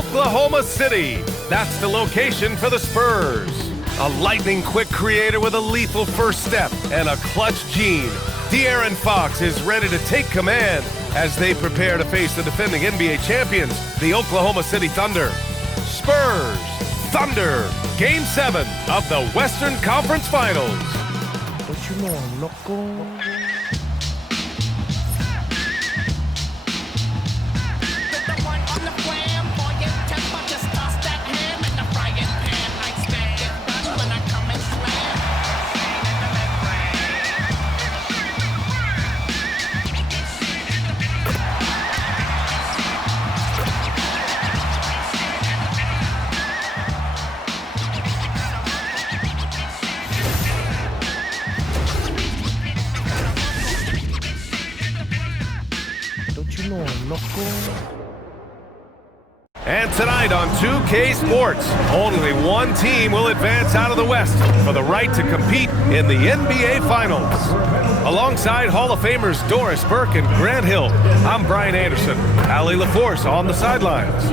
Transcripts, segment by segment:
Oklahoma City. That's the location for the Spurs. A lightning-quick creator with a lethal first step and a clutch gene. De'Aaron Fox is ready to take command as they prepare to face the defending NBA champions, the Oklahoma City Thunder. Spurs, Thunder, Game 7 of the Western Conference Finals. What you know, loco? And tonight on 2K Sports, only one team will advance out of the West for the right to compete in the NBA Finals. Alongside Hall of Famers Doris Burke and Grant Hill, I'm Brian Anderson. Allie LaForce on the sidelines.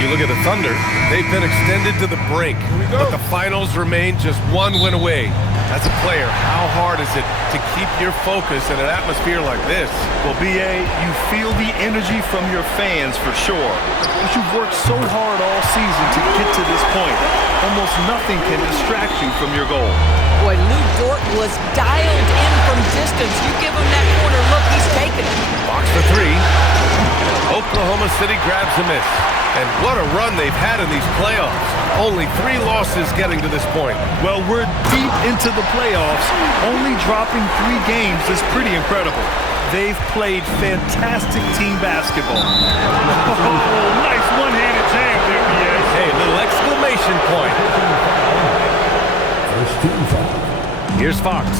You look at the Thunder, they've been extended to the brink, but the finals remain just one win away. As a player, how hard is it to keep your focus in an atmosphere like this? Well, BA, you feel the energy from your fans for sure. But you've worked so hard all season to get to this point. Almost nothing can distract you from your goal. Boy, Lou Dort was dialed in from distance. You give him that corner look, he's taking it. Fox for three. Oklahoma City grabs a miss. And what a run they've had in these playoffs. Only 3 losses getting to this point. Well, we're deep into the playoffs. Only dropping 3 games is pretty incredible. They've played fantastic team basketball. Oh, nice one-handed jam there, BA. Hey, little exclamation point. Here's Fox.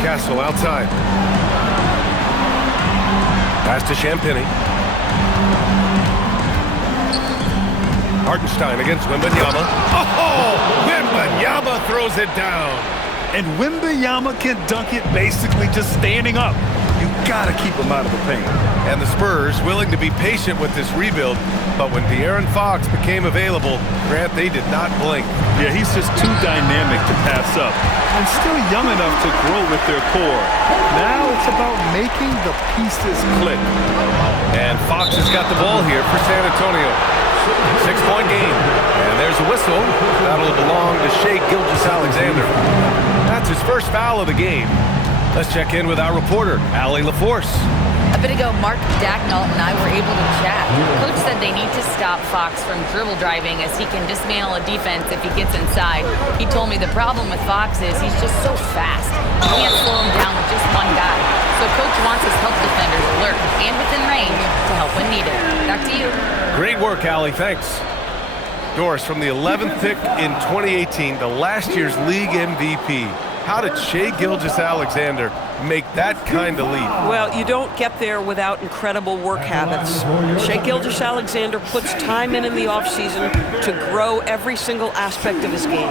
Castle outside. Pass to Champagny. Hartenstein against Wembanyama. Oh! Wembanyama throws it down. And Wembanyama can dunk it basically just standing up. You gotta keep him out of the paint. And the Spurs willing to be patient with this rebuild, but when De'Aaron Fox became available, Grant, they did not blink. Yeah, he's just too dynamic to pass up. And still young enough to grow with their core. Now it's about making the pieces click. And Fox has got the ball here for San Antonio. 6-point game. And there's a whistle. That'll belong to Shai Gilgeous-Alexander. That's his first foul of the game. Let's check in with our reporter, Allie LaForce. A bit ago, Mark Dacknall and I were able to chat. Coach said they need to stop Fox from dribble driving as he can dismantle a defense if he gets inside. He told me the problem with Fox is he's just so fast. You can't slow him down with just one guy. So Coach wants his help defenders alert and within range to help when needed. Back to you. Great work, Allie. Thanks. Doris, from the 11th pick in 2018, the last year's league MVP. How did Shai Gilgeous-Alexander make that kind of leap? Well, you don't get there without incredible work habits. Shai Gilgeous-Alexander puts time in the offseason to grow every single aspect of his game.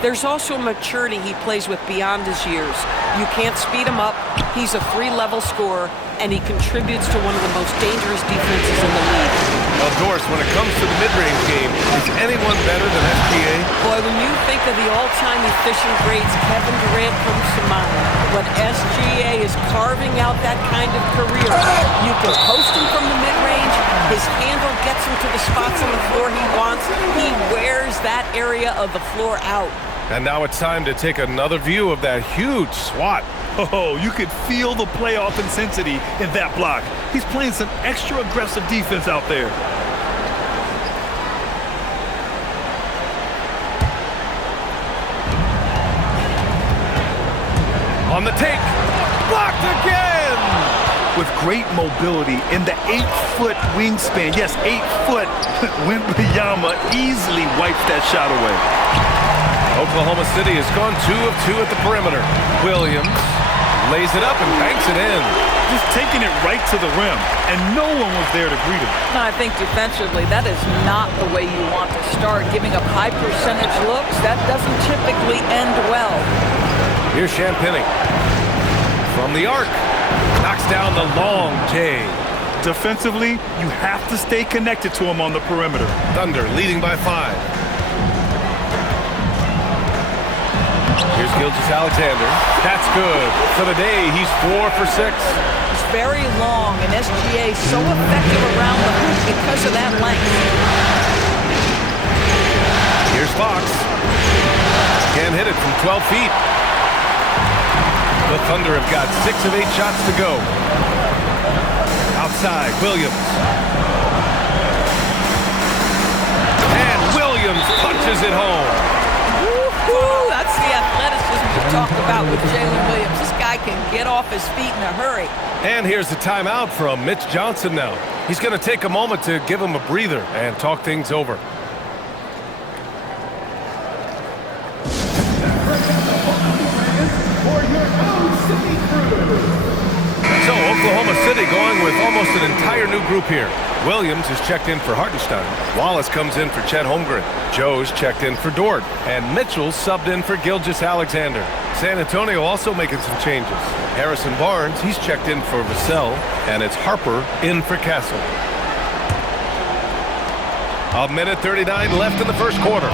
There's also maturity he plays with beyond his years. You can't speed him up. He's a 3-level scorer, and he contributes to one of the most dangerous defenses in the league. Well, Doris, when it comes to the mid-range game, is anyone better than SGA? Boy, when you think of the all-time efficient grades, Kevin Durant comes to mind. But SGA is carving out that kind of career. You can post him from the mid-range. His handle gets him to the spots on the floor he wants. He wears that area of the floor out. And now it's time to take another view of that huge swat. Oh, you could feel the playoff intensity in that block. He's playing some extra aggressive defense out there. On the take, blocked again! With great mobility in the 8-foot wingspan, yes, 8 foot, Wembanyama easily wipes that shot away. Oklahoma City has gone 2 of 2 at the perimeter. Williams lays it up and banks it in. Just taking it right to the rim, and no one was there to greet him. I think defensively, that is not the way you want to start. Giving up high percentage looks, that doesn't typically end well. Here's Champagny. From the arc. Knocks down the long J. Defensively, you have to stay connected to him on the perimeter. Thunder leading by 5. Here's Gilgeous-Alexander. That's good. For the day, he's 4 for 6. It's very long, and SGA so effective around the hoop because of that length. Here's Fox. Can't hit it from 12 feet. The Thunder have got 6 of 8 shots to go. Outside, Williams. And Williams punches it home. Woo-hoo! That's the athleticism you talked about with Jalen Williams. This guy can get off his feet in a hurry. And here's the timeout from Mitch Johnson now. He's going to take a moment to give him a breather and talk things over. So Oklahoma City going with almost an entire new group here. Williams is checked in for Hartenstein. Wallace comes in for Chet Holmgren. Joe's checked in for Dort. And Mitchell's subbed in for Gilgeous-Alexander. San Antonio also making some changes. Harrison Barnes, he's checked in for Vassell. And it's Harper in for Castle. 1:39 left in the first quarter.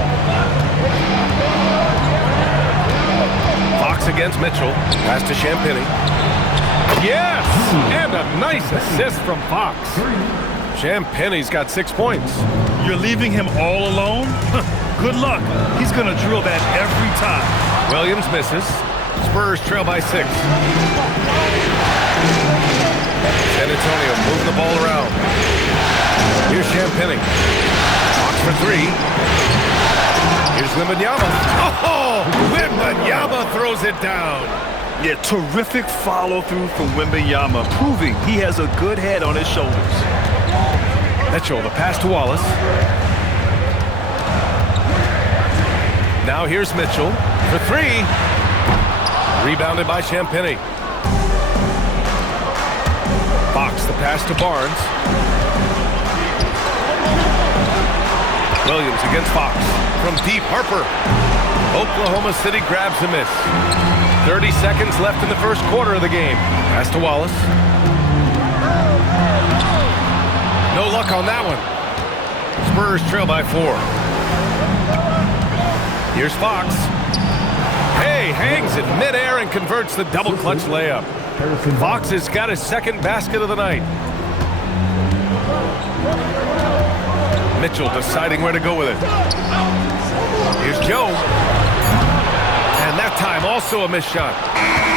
Fox against Mitchell. Pass to Champagny. Yes! And a nice assist from Fox. Champagny's got 6 points. You're leaving him all alone? Good luck. He's going to drill that every time. Williams misses. Spurs trail by 6. San Antonio moving the ball around. Here's Champagny. Fox for 3. Here's Wembanyama. Oh! Wembanyama throws it down. Yeah, terrific follow-through from Wembanyama, proving he has a good head on his shoulders. Mitchell, the pass to Wallace. Now here's Mitchell for 3. Rebounded by Champagny. Fox, the pass to Barnes. Williams against Fox. From deep, Harper. Oklahoma City grabs a miss. 30 seconds left in the first quarter of the game. Pass to Wallace. No luck on that one. Spurs trail by 4. Here's Fox. Hey, hangs in midair and converts the double clutch layup. Fox has got his second basket of the night. Mitchell deciding where to go with it. Here's Joe. And that time also a missed shot.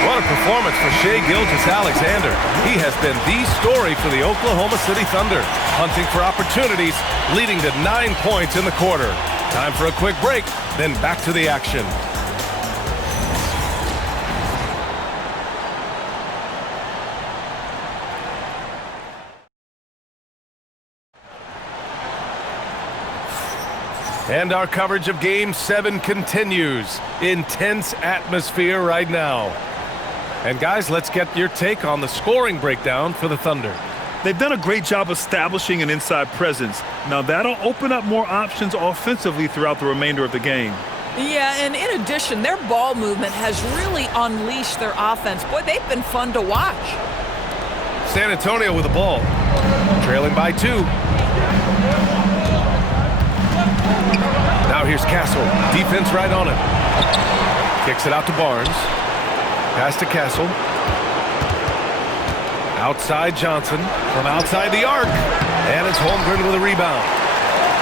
What a performance for Shai Gilgeous-Alexander. He has been the story for the Oklahoma City Thunder, hunting for opportunities, leading to 9 points in the quarter. Time for a quick break, then back to the action. And our coverage of Game 7 continues. Intense atmosphere right now. And guys, let's get your take on the scoring breakdown for the Thunder. They've done a great job establishing an inside presence. Now that'll open up more options offensively throughout the remainder of the game. Yeah, and in addition, their ball movement has really unleashed their offense. Boy, they've been fun to watch. San Antonio with the ball. Trailing by 2. Now here's Castle. Defense right on it. Kicks it out to Barnes. Pass to Castle. Outside Johnson. From outside the arc. And it's Holmgren with a rebound.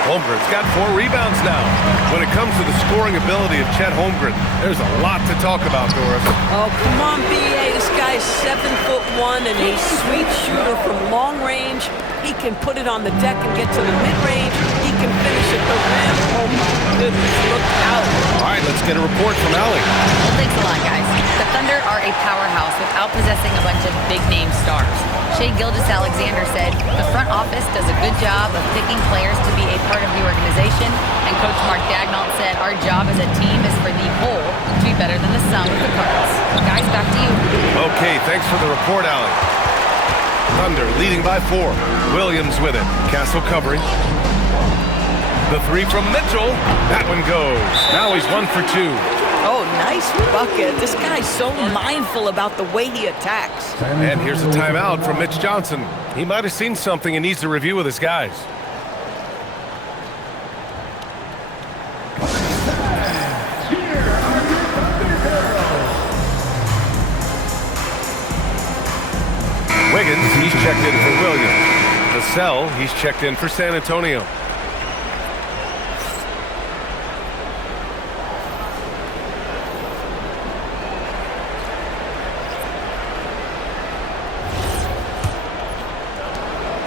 Holmgren's got 4 rebounds now. When it comes to the scoring ability of Chet Holmgren, there's a lot to talk about, Doris. Oh, come on, B.A. This guy's 7'1" and a sweet shooter from long range. He can put it on the deck and get to the mid-range. He can finish at the rim. Oh, my goodness, look out. All right, let's get a report from Allie. Well, thanks a lot, guys. The Thunder are a powerhouse without possessing a bunch of big-name stars. Shai Gilgeous-Alexander said, the front office does a good job of picking players to be a part of the organization, and Coach Mark Daigneault said, our job as a team is for whole to be better than the sum of the parts. Guys, back to you. Okay, thanks for the report, Allie. Thunder leading by 4. Williams with it. Castle covering. The 3 from Mitchell. That one goes. Now he's 1 for 2. Oh, nice bucket. This guy's so mindful about the way he attacks. And here's a timeout from Mitch Johnson. He might have seen something and needs to review with his guys. Wiggins, he's checked in for Williams. Vassell, he's checked in for San Antonio.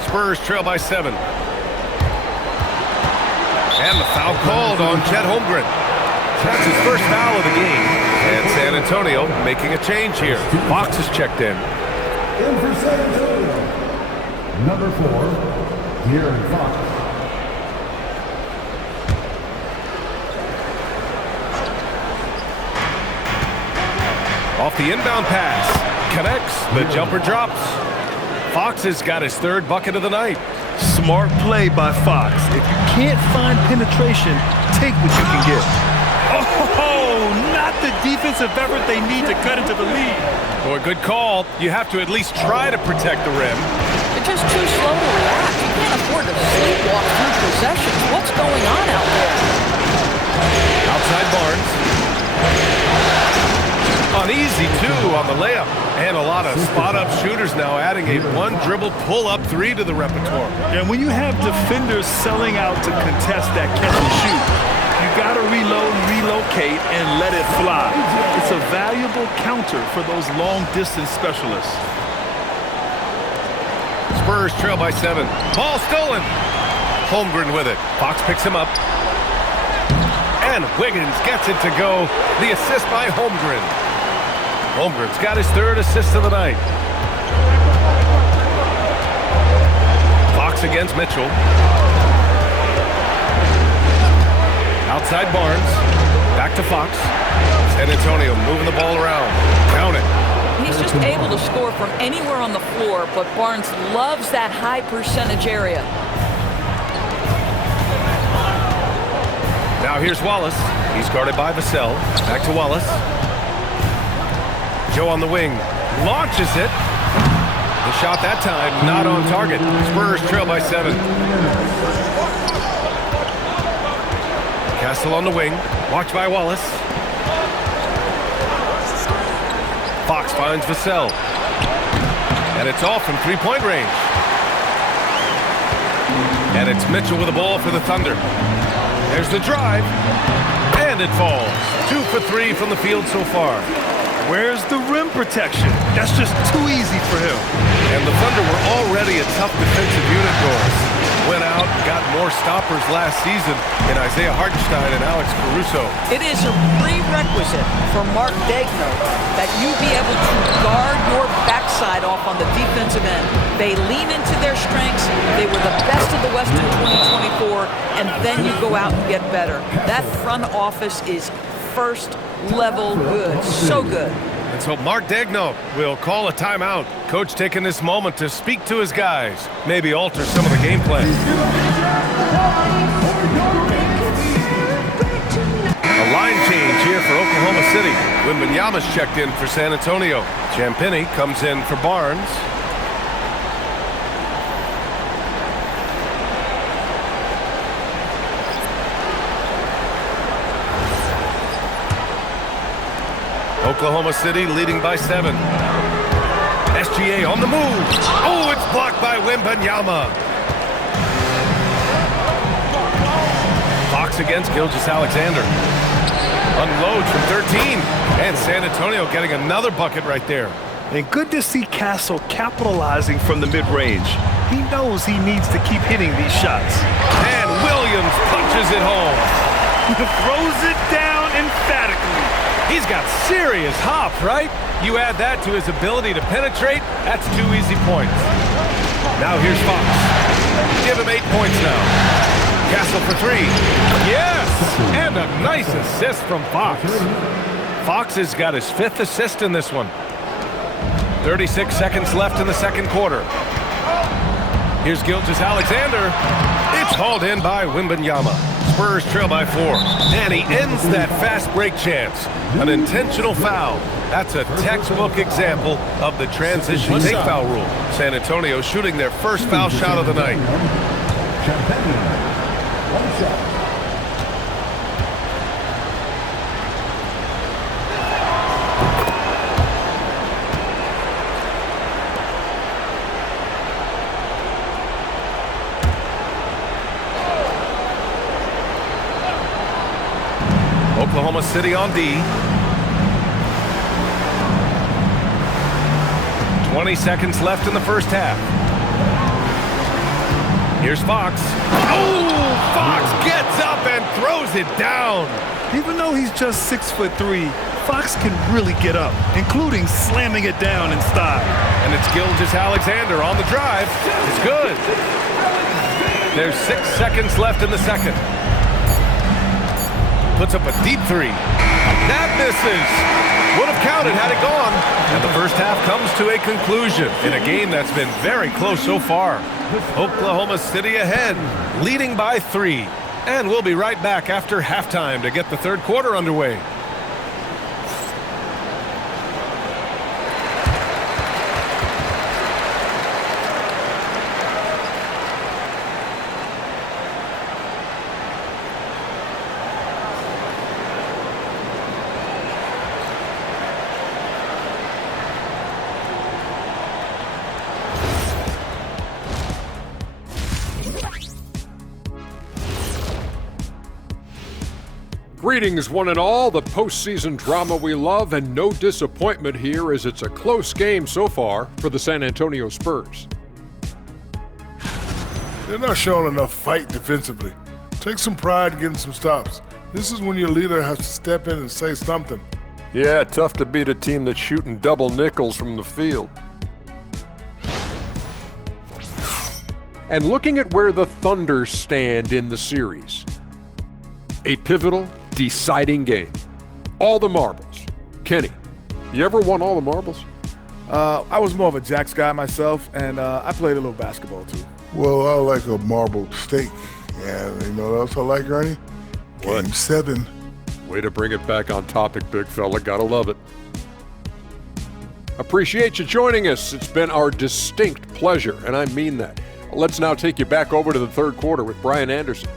Spurs trail by 7. And the foul called on Chet Holmgren. That's his first foul of the game. And San Antonio making a change here. Fox is checked in. In for San Antonio, number 4, De'Aaron Fox. Off the inbound pass. Connects. The jumper drops. Fox has got his 3rd bucket of the night. Smart play by Fox. If you can't find penetration, take what you can get. Oh, not the defensive effort they need to cut into the lead. For a good call, you have to at least try to protect the rim. They're just too slow to react. You can't afford to sleepwalk through possessions. What's going on out there? Outside Barnes. Uneasy, too, on the layup. And a lot of spot-up shooters now adding a 1-dribble pull-up 3 to the repertoire. And when you have defenders selling out to contest that catch and shoot, you got to reload, relocate, and let it fly. It's a valuable counter for those long-distance specialists. Spurs trail by 7. Ball stolen. Holmgren with it. Fox picks him up. And Wiggins gets it to go. The assist by Holmgren. Holmgren's got his 3rd assist of the night. Fox against Mitchell. Outside Barnes. Back to Fox. San Antonio moving the ball around. Count it. He's just able to score from anywhere on the floor, but Barnes loves that high percentage area. Now here's Wallace. He's guarded by Vassell. Back to Wallace. Joe on the wing. Launches it. The shot that time not on target. Spurs trail by 7. Castle on the wing. Watched by Wallace. Fox finds Vassell. And it's off from 3-point range. And it's Mitchell with the ball for the Thunder. There's the drive. And it falls. 2 for 3 from the field so far. Where's the rim protection? That's just too easy for him. And the Thunder were already a tough defensive unit, Doris. Went out, got more stoppers last season in Isaiah Hartenstein and Alex Caruso. It is a prerequisite for Mark Daigneault that you be able to guard your backside off on the defensive end. They lean into their strengths. They were the best of the West in 2024, and then you go out and get better. That front office is first level good. So good. And so Mark Daigneault will call a timeout. Coach taking this moment to speak to his guys, maybe alter some of the game plan. A line change here for Oklahoma City. Wembanyama's checked in for San Antonio. Champagnie comes in for Barnes. Oklahoma City leading by 7. SGA on the move. Oh, it's blocked by Wembanyama. Fox against Gilgeous-Alexander. Unloads from 13. And San Antonio getting another bucket right there. And good to see Castle capitalizing from the mid-range. He knows he needs to keep hitting these shots. And Williams punches it home. Throws it down emphatically. He's got serious hop, right? You add that to his ability to penetrate, that's 2 easy points. Now here's Fox. Give him 8 points now. Castle for 3. Yes! And a nice assist from Fox. Fox has got his 5th assist in this one. 36 seconds left in the second quarter. Here's Gilgeous-Alexander. It's hauled in by Wembanyama. Spurs trail by 4. And he ends that fast break chance. An intentional foul. That's a textbook example of the transition take foul rule. San Antonio shooting their first foul shot of the night. One shot. Oklahoma City on D. 20 seconds left in the first half. Here's Fox. Oh, Fox gets up and throws it down. Even though he's just 6'3", Fox can really get up, including slamming it down in style. And it's Gilgeous-Alexander on the drive. It's good. There's 6 seconds left in the second. Puts up a deep 3. That misses. Would have counted had it gone. And the first half comes to a conclusion in a game that's been very close so far. Oklahoma City ahead, leading by 3. And we'll be right back after halftime to get the third quarter underway. Greetings, one and all, the postseason drama we love, and no disappointment here as it's a close game so far for the San Antonio Spurs. They're not showing enough fight defensively. Take some pride in getting some stops. This is when your leader has to step in and say something. Yeah, tough to beat a team that's shooting double nickels from the field. And looking at where the Thunder stand in the series, a pivotal, deciding game. All the marbles. Kenny, you ever won all the marbles? I was more of a jacks guy myself, and I played a little basketball too. Well, I like a marbled steak. And you know what else I like, Ernie? What? Game 7. Way to bring it back on topic, big fella. Gotta love it. Appreciate you joining us. It's been our distinct pleasure, and I mean that. Let's now take you back over to the third quarter with Brian Anderson.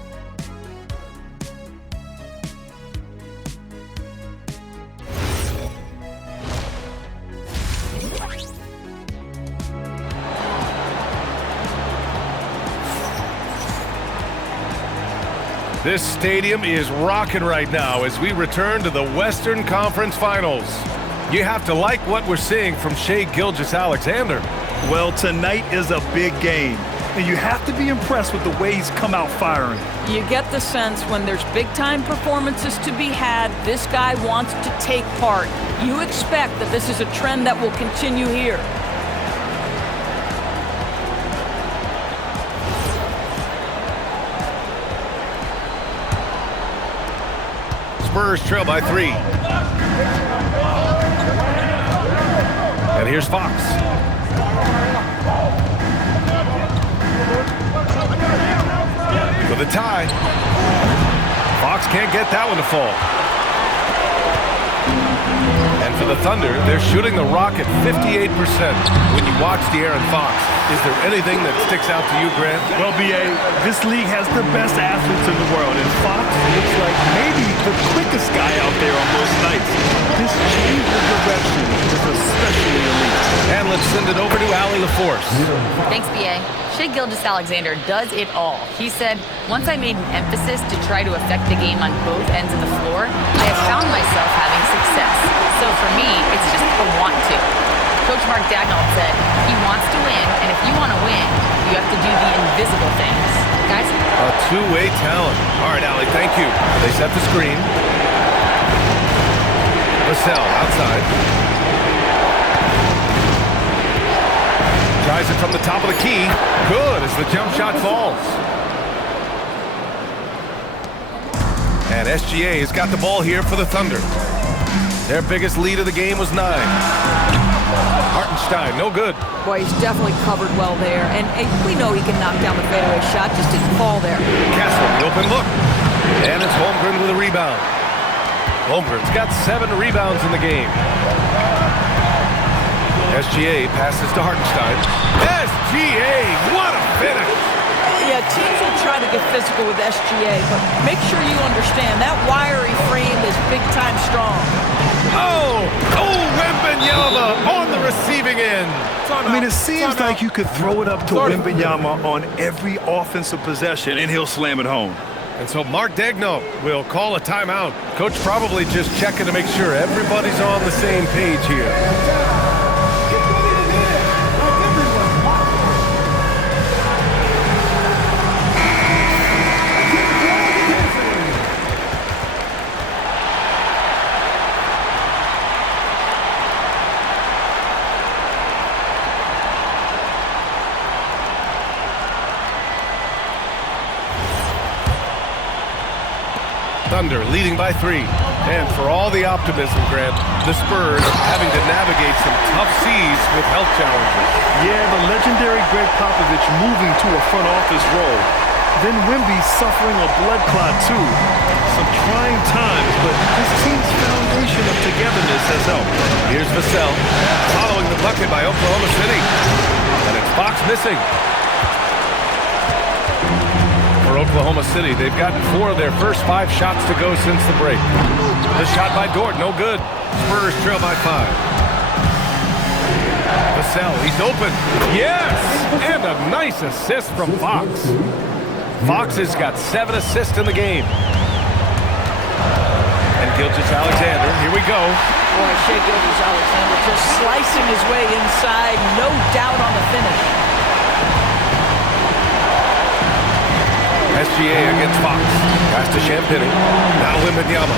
This stadium is rocking right now as we return to the Western Conference Finals. You have to like what we're seeing from Shai Gilgeous-Alexander. Well, tonight is a big game, and you have to be impressed with the way he's come out firing. You get the sense when there's big-time performances to be had, this guy wants to take part. You expect that this is a trend that will continue here. Spurs trail by 3. And here's Fox. For the tie. Fox can't get that one to fall. And for the Thunder, they're shooting the rock at 58%. When you watch De'Aaron Fox, is there anything that sticks out to you, Grant? Well, B.A., this league has the best athletes in the world, and Fox looks like maybe the quickest guy out there on most nights. This change of direction is especially elite. And let's send it over to Allie LaForce. Thanks, B.A. Shai Gilgeous-Alexander does it all. He said, once I made an emphasis to try to affect the game on both ends of the floor, I have found myself having success. So for me, it's just a want to. Coach Mark Dagnall said, he wants to win, and if you want to win, you have to do the invisible things. Guys? A two-way talent. All right, Allie, thank you. They set the screen. Vassell outside. Tries it from the top of the key. Good as the jump shot falls. And SGA has got the ball here for the Thunder. Their biggest lead of the game was 9. Hartenstein, no good. Boy, he's definitely covered well there. And we know he can knock down the fadeaway shot, just didn't fall there. Kessler, the open look. And it's Holmgren with a rebound. Holmgren's got 7 rebounds in the game. SGA passes to Hartenstein. SGA, what a finish! Yeah, teams will try to get physical with SGA, but make sure you understand that wiry frame is big-time strong. Oh, Wembanyama on the receiving end. I mean, it seems like you could throw it up to Wembanyama on every offensive possession, and he'll slam it home. And so Mark Daigneault will call a timeout. Coach probably just checking to make sure everybody's on the same page here. Thunder leading by 3. And for all the optimism, Grant, the Spurs having to navigate some tough seas with health challenges. Yeah, the legendary Greg Popovich moving to a front office role. Then Wemby suffering a blood clot too. Some trying times, but this team's foundation of togetherness has helped. Here's Vassell following the bucket by Oklahoma City. And it's Fox missing. For Oklahoma City, they've gotten 4 of their first 5 shots to go since the break. The shot by Dort, no good. Spurs trail by 5. Vassell, he's open. Yes! And a nice assist from Fox. Fox has got 7 assists in the game. And Gilgeous-Alexander, here we go. Boy, Shai Gilgeous-Alexander just slicing his way inside, no doubt on the finish. SGA against Fox. Pass to Champagny. Now Wembanyama.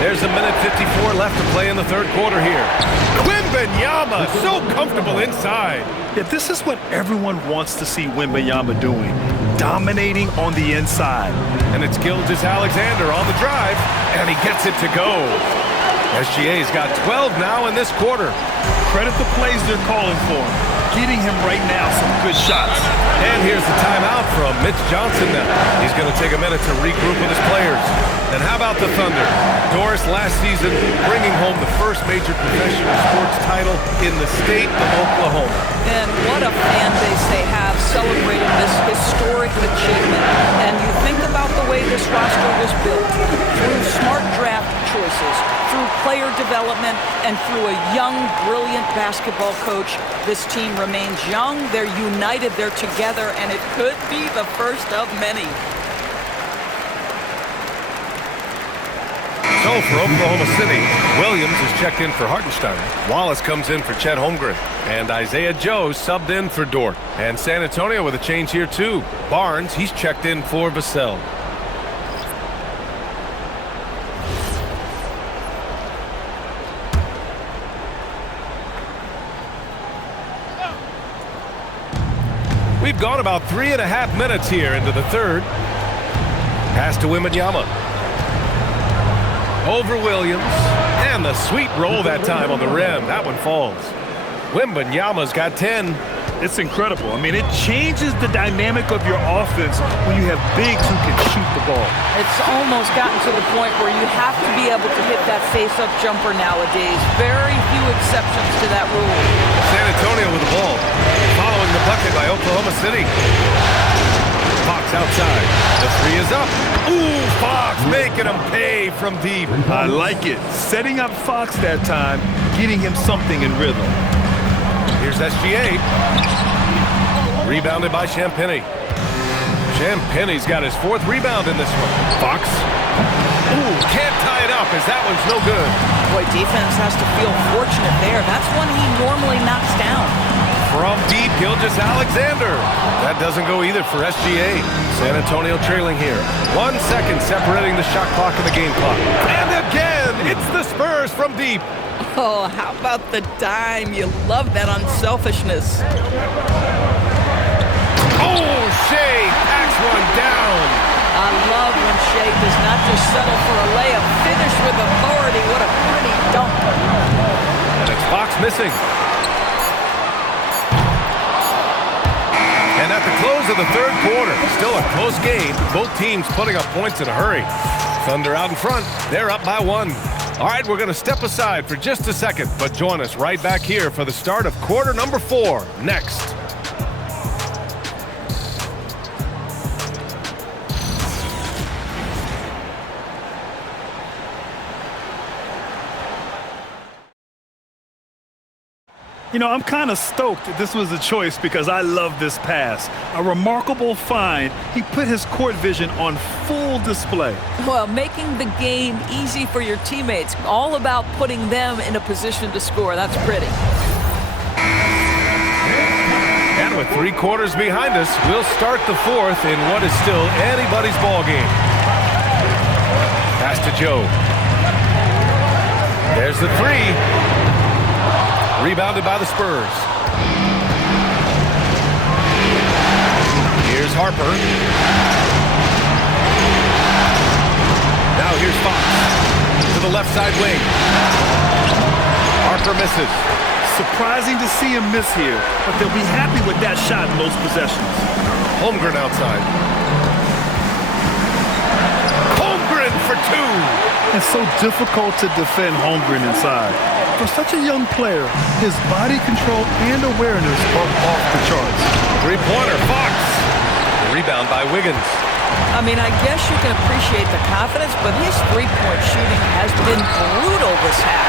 There's a minute 54 left to play in the third quarter here. Wembanyama, so comfortable inside. Yeah, this is what everyone wants to see Wembanyama doing. Dominating on the inside. And it's Gilgeous-Alexander on the drive, and he gets it to go. SGA's got 12 now in this quarter. Credit the plays they're calling for. Getting him right now some good shots. And here's the timeout from Mitch Johnson now. He's going to take a minute to regroup with his players. And how about the Thunder? Doris last season bringing home the first major professional sports title in the state of Oklahoma. And what a fan base they have celebrating this historic achievement. And you think about the way this roster was built through smart draft choices, through player development, and through a young, brilliant basketball coach. This team remains young, they're united, they're together, and it could be the first of many. So for Oklahoma City, Williams is checked in for Hartenstein. Wallace comes in for Chet Holmgren. And Isaiah Joe subbed in for Dort. And San Antonio with a change here too. Barnes, he's checked in for Vassell. We've gone about 3.5 minutes here into the third. Pass to Wembanyama. Over Williams. And the sweet roll that time on the rim. That one falls. Wembanyama's got 10. It's incredible. I mean, it changes the dynamic of your offense when you have bigs who can shoot the ball. It's almost gotten to the point where you have to be able to hit that face-up jumper nowadays. Very few exceptions to that rule. San Antonio with the ball. Following the bucket by Oklahoma City. Fox outside. The 3 is up. Ooh, Fox making him pay from deep. I like it. Setting up Fox that time, getting him something in rhythm. Here's SGA. Rebounded by Champagny. Champagny's got his 4th rebound in this one. Fox. Ooh, can't tie it up as that one's no good. Boy, defense has to feel fortunate there. That's one he normally knocks down. From deep, Gilgeous-Alexander. That doesn't go either for SGA. San Antonio trailing here. 1 second separating the shot clock and the game clock. And again, it's the Spurs from deep. Oh, how about the dime? You love that unselfishness. Oh, Shea packs one down. I love when Shea does not just settle for a layup. Finish with authority. What a pretty dunk. And it's Fox missing. And at the close of the third quarter, still a close game. Both teams putting up points in a hurry. Thunder out in front. They're up by 1. All right, we're going to step aside for just a second, but join us right back here for the start of quarter number 4 next. You know, I'm kind of stoked that this was a choice because I love this pass. A remarkable find. He put his court vision on full display. Well, making the game easy for your teammates. All about putting them in a position to score. That's pretty. And with 3 quarters behind us, we'll start the 4th in what is still anybody's ball game. Pass to Joe. There's the 3. Rebounded by the Spurs. Here's Harper. Now here's Fox to the left side wing. Harper misses. Surprising to see him miss here, but they'll be happy with that shot in most possessions. Holmgren outside. Holmgren for 2. It's so difficult to defend Holmgren inside. For such a young player, his body control and awareness are off the charts. 3-pointer, Fox. Rebound by Wiggins. I mean, I guess you can appreciate the confidence, but his three-point shooting has been brutal this half.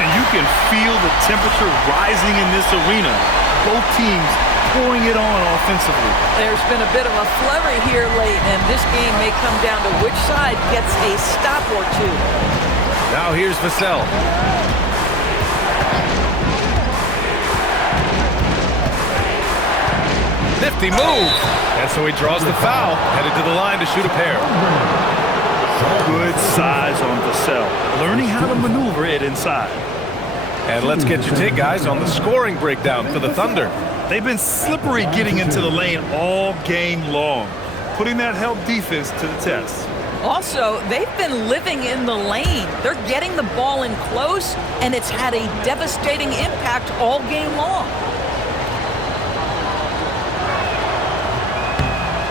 You can feel the temperature rising in this arena. Both teams pouring it on offensively. There's been a bit of a flurry here late, and this game may come down to which side gets a stop or 2. Now here's Vassell. Nifty move. And so he draws the foul, headed to the line to shoot a pair. Good size on Vassell, learning how to maneuver it inside. And let's get your take, guys, on the scoring breakdown for the Thunder. They've been slippery getting into the lane all game long, putting that help defense to the test. Also, they've been living in the lane. They're getting the ball in close, and it's had a devastating impact all game long.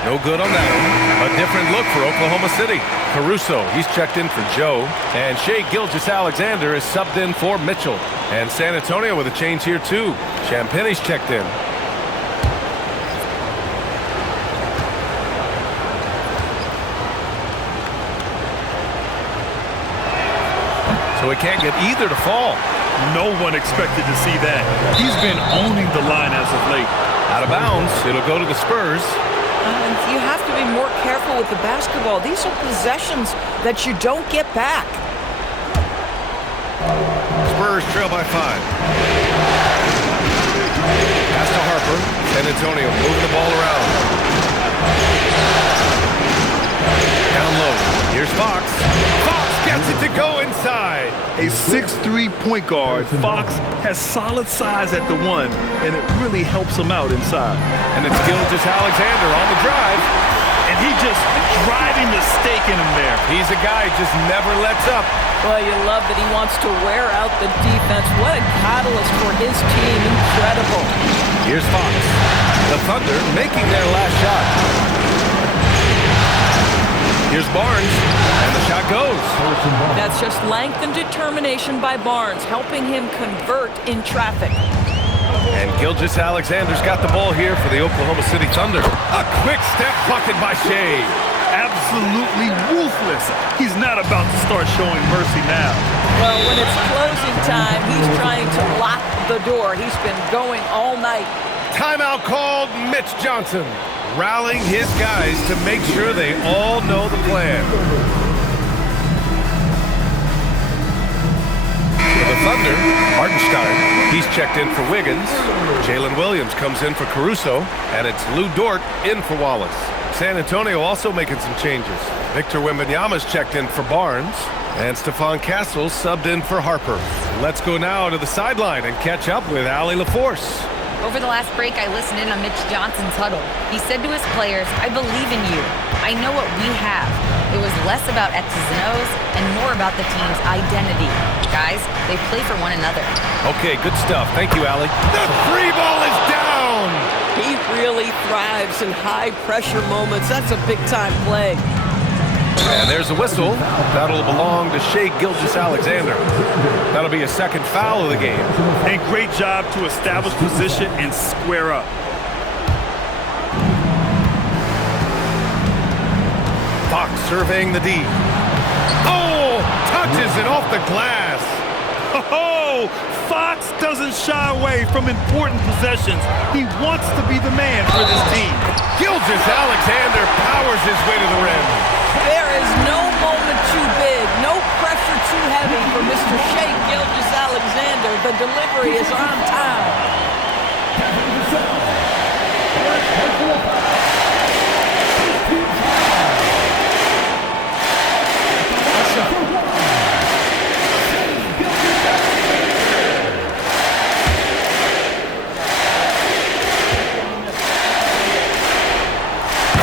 No good on that one. A different look for Oklahoma City. Caruso, he's checked in for Joe. And Shea Gilgeous-Alexander is subbed in for Mitchell. And San Antonio with a change here, too. Champagne's checked in. So he can't get either to fall. No one expected to see that. He's been owning the line as of late. Out of bounds, it'll go to the Spurs. You have to be more careful with the basketball. These are possessions that you don't get back. Spurs trail by 5. Pass to Harper. San Antonio moving the ball around. Down low. Here's Fox. Fox gets it to go inside. A 6'3" point guard, Fox has solid size at the 1, and it really helps him out inside. And it's Gilgeous-Alexander on the drive. And he just driving the stake in him there. He's a guy who just never lets up. Well, you love that he wants to wear out the defense. What a catalyst for his team. Incredible. Here's Fox. The Thunder making their last shot. Here's Barnes, and the shot goes. That's just length and determination by Barnes, helping him convert in traffic. And Gilgeous-Alexander's got the ball here for the Oklahoma City Thunder. A quick step bucket by Shea. Absolutely ruthless. He's not about to start showing mercy now. Well, when it's closing time, he's trying to lock the door. He's been going all night. Timeout called. Mitch Johnson rallying his guys to make sure they all know the plan. For the Thunder, Hartenstein, he's checked in for Wiggins. Jalen Williams comes in for Caruso, and it's Lou Dort in for Wallace. San Antonio also making some changes. Victor Wembanyama's checked in for Barnes, and Stephon Castle subbed in for Harper. Let's go now to the sideline and catch up with Allie LaForce. Over the last break, I listened in on Mitch Johnson's huddle. He said to his players, "I believe in you. I know what we have." It was less about X's and O's and more about the team's identity. Guys, they play for one another. Okay, good stuff. Thank you, Allie. The free ball is down! He really thrives in high-pressure moments. That's a big-time play. And there's a whistle. That'll belong to Shai Gilgeous-Alexander. That'll be a second foul of the game. A great job to establish position and square up. Fox surveying the D. Oh, touches it off the glass. Oh, Fox doesn't shy away from important possessions. He wants to be the man for this team. Gilgeous-Alexander powers his way to the rim. There is no moment too big, no pressure too heavy for Mr. Shai Gilgeous-Alexander. The delivery is on time.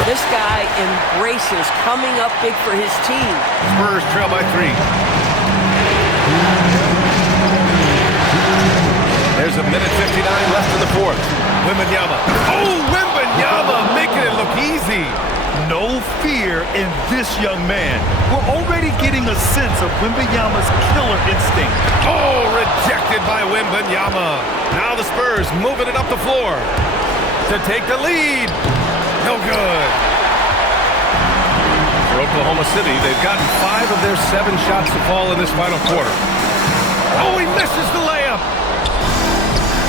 This guy embraces coming up big for his team. Spurs trail by 3. There's a minute 59 left in the fourth. Wembanyama. Oh, Wembanyama making it look easy. No fear in this young man. We're already getting a sense of Wembanyama's killer instinct. Oh, rejected by Wembanyama. Now the Spurs moving it up the floor to take the lead. No good. For Oklahoma City, they've gotten 5 of their 7 shots to fall in this final quarter. Oh, he misses the layup.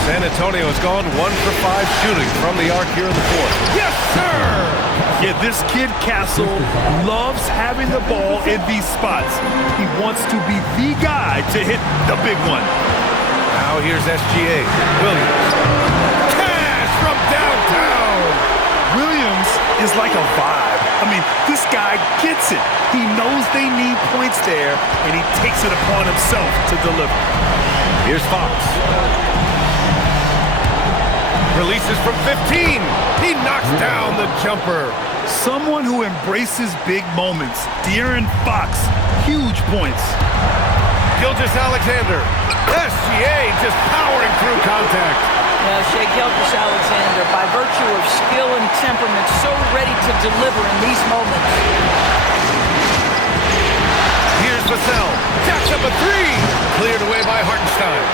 San Antonio has gone 1 for 5 shooting from the arc here in the fourth. Yes, sir! Yeah, this kid Castle loves having the ball in these spots. He wants to be the guy to hit the big one. Now here's SGA. Williams. Cash from downtown! Williams is like a vibe. I mean, this guy gets it. He knows they need points there, and he takes it upon himself to deliver. Here's Fox. Releases from 15. He knocks down the jumper. Someone who embraces big moments. De'Aaron Fox, huge points. Gilgeous-Alexander. SGA just powering through contact. Shai Gilgeous-Alexander, by virtue of skill and temperament, so ready to deliver in these moments. Here's Vassell. Jacks up a 3. Cleared away by Hartenstein.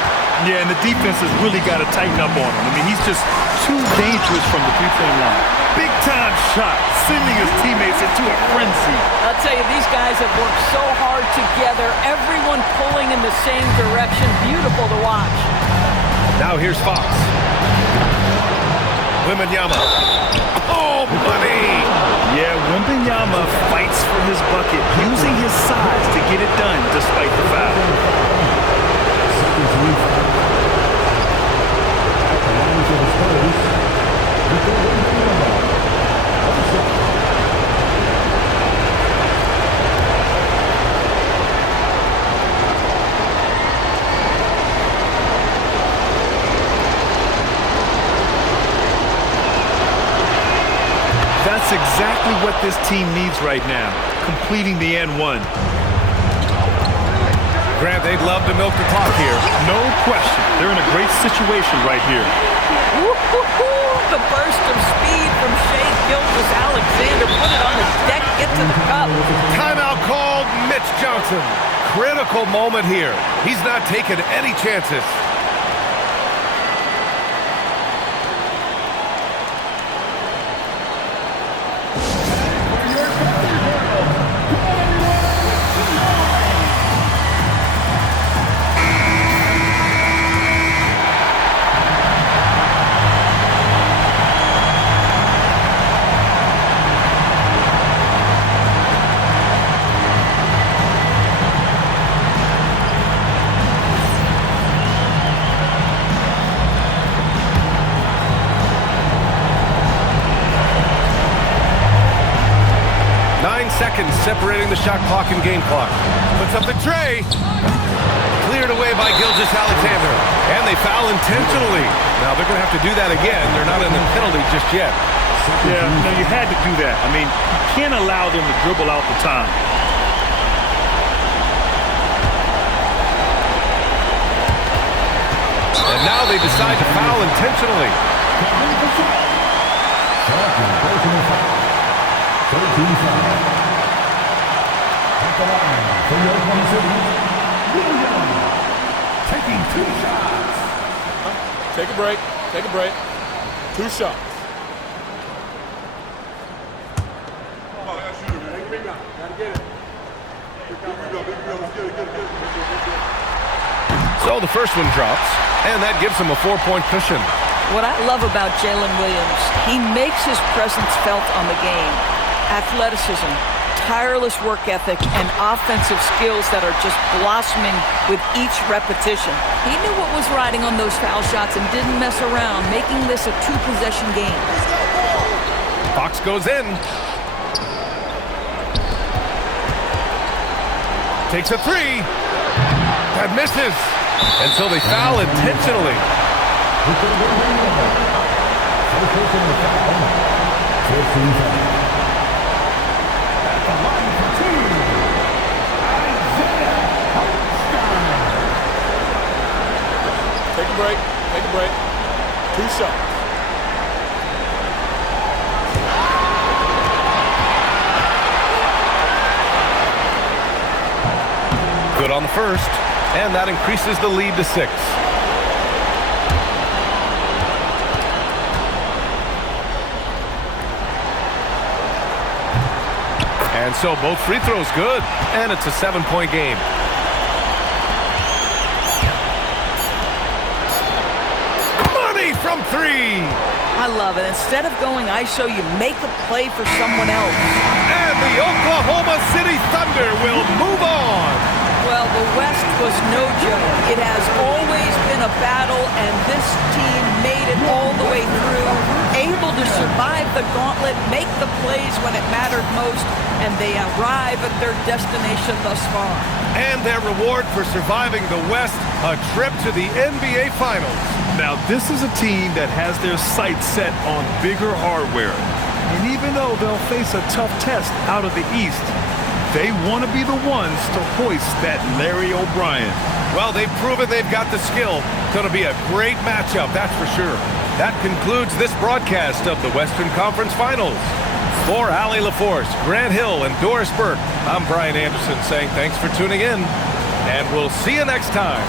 Yeah, and the defense has really got to tighten up on him. I mean, he's just too dangerous from the three-point line. Big-time shot, sending his teammates into a frenzy. I'll tell you, these guys have worked so hard together, everyone pulling in the same direction. Beautiful to watch. Now here's Fox. Wembanyama. Oh, money! Yeah, Wembanyama fights for his bucket, using his size to get it done despite the foul. That's exactly what this team needs right now, completing the N1. Grant, they'd love to milk the clock here. No question. They're in a great situation right here. The burst of speed from Shai Gilgeous-Alexander. Put it on the deck, get to the cup. Timeout called. Mitch Johnson. Critical moment here. He's not taking any chances. Seconds separating the shot clock and game clock. Puts up the tray. cleared away by Gilgeous-Alexander. And they foul intentionally. Now they're going to have to do that again. They're not in the penalty just yet. Yeah, you had to do that. I mean, you can't allow them to dribble out the time. And now they decide to foul intentionally. 13 foul. At the line for Oklahoma City, Williams taking 2 shots. Take a break. Take a break. 2 shots. So the first one drops, and that gives him a 4-point cushion. What I love about Jalen Williams, he makes his presence felt on the game. Athleticism, tireless work ethic, and offensive skills that are just blossoming with each repetition. He knew what was riding on those foul shots and didn't mess around, making this a 2-possession game. Fox goes in. Takes a 3. That misses. And so they foul intentionally. Take a break. Take a break. 2 shots. Good on the first, and that increases the lead to 6. And so both free throws good, and it's a 7-point game. Money from 3! I love it. Instead of going ISO, you make a play for someone else. And the Oklahoma City Thunder will move on. Well, the West was no joke. It has always been a battle, and this team made it all the way through, able to survive the gauntlet, make the plays when it mattered most, and they arrive at their destination thus far. And their reward for surviving the West, a trip to the NBA Finals. Now, this is a team that has their sights set on bigger hardware. And even though they'll face a tough test out of the East, they want to be the ones to hoist that Larry O'Brien. Well, they've proven they've got the skill. Going to be a great matchup, that's for sure. That concludes this broadcast of the Western Conference Finals. For Allie LaForce, Grant Hill, and Doris Burke, I'm Brian Anderson saying thanks for tuning in, and we'll see you next time.